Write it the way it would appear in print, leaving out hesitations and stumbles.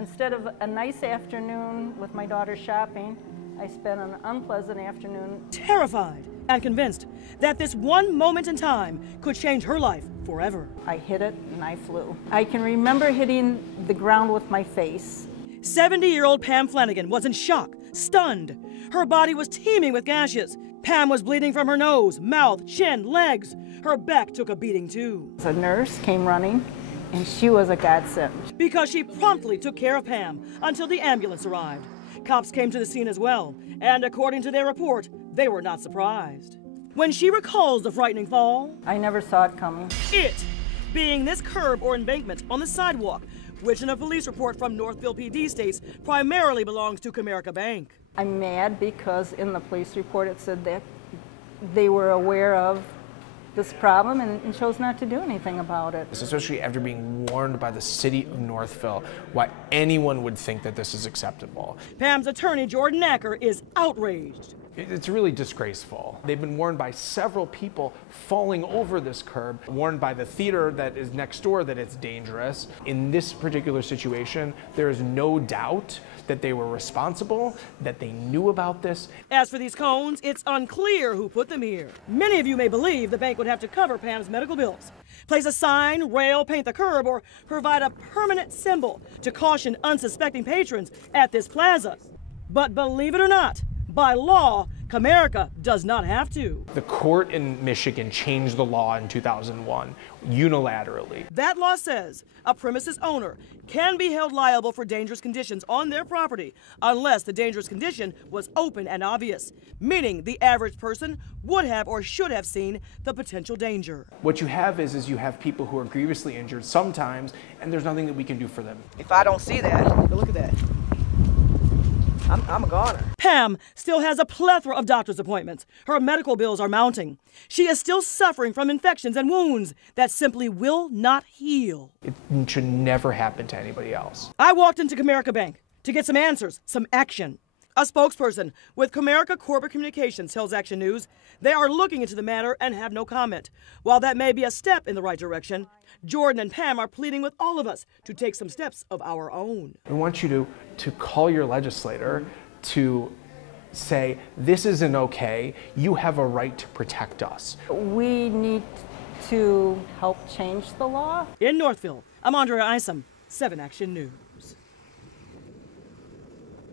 Instead of a nice afternoon with my daughter shopping, I spent an unpleasant afternoon. Terrified and convinced that this one moment in time could change her life forever. I hit it and I flew. I can remember hitting the ground with my face. 70-year-old Pam Flanagan was in shock, stunned. Her body was teeming with gashes. Pam was bleeding from her nose, mouth, chin, legs. Her back took a beating too. A nurse came running, and she was a godsend. Because she promptly took care of Pam until the ambulance arrived. Cops came to the scene as well, and according to their report, they were not surprised. When she recalls the frightening fall, I never saw it coming. It being this curb or embankment on the sidewalk, which in a police report from Northville PD states primarily belongs to Comerica Bank. I'm mad because in the police report it said that they were aware of this problem and chose not to do anything about it. Especially after being warned by the city of Northville why anyone would think that this is acceptable. Pam's attorney, Jordan Acker, is outraged. It's really disgraceful. They've been warned by several people falling over this curb, warned by the theater that is next door that it's dangerous. In this particular situation, there is no doubt that they were responsible, that they knew about this. As for these cones, it's unclear who put them here. Many of you may believe the bank would have to cover Pam's medical bills, place a sign, rail, paint the curb, or provide a permanent symbol to caution unsuspecting patrons at this plaza. But believe it or not, by law, Comerica does not have to. The court in Michigan changed the law in 2001 unilaterally. That law says a premises owner can be held liable for dangerous conditions on their property unless the dangerous condition was open and obvious, meaning the average person would have or should have seen the potential danger. What you have is you have people who are grievously injured sometimes, and there's nothing that we can do for them. If I don't see that, look at that. I'm a goner. Pam still has a plethora of doctor's appointments. Her medical bills are mounting. She is still suffering from infections and wounds that simply will not heal. It should never happen to anybody else. I walked into Comerica Bank to get some answers, some action. A spokesperson with Comerica Corporate Communications tells Action News they are looking into the matter and have no comment. While that may be a step in the right direction, Jordan and Pam are pleading with all of us to take some steps of our own. We want you to call your legislator to say, this isn't okay, you have a right to protect us. We need to help change the law. In Northville, I'm Andrea Isom, 7 Action News.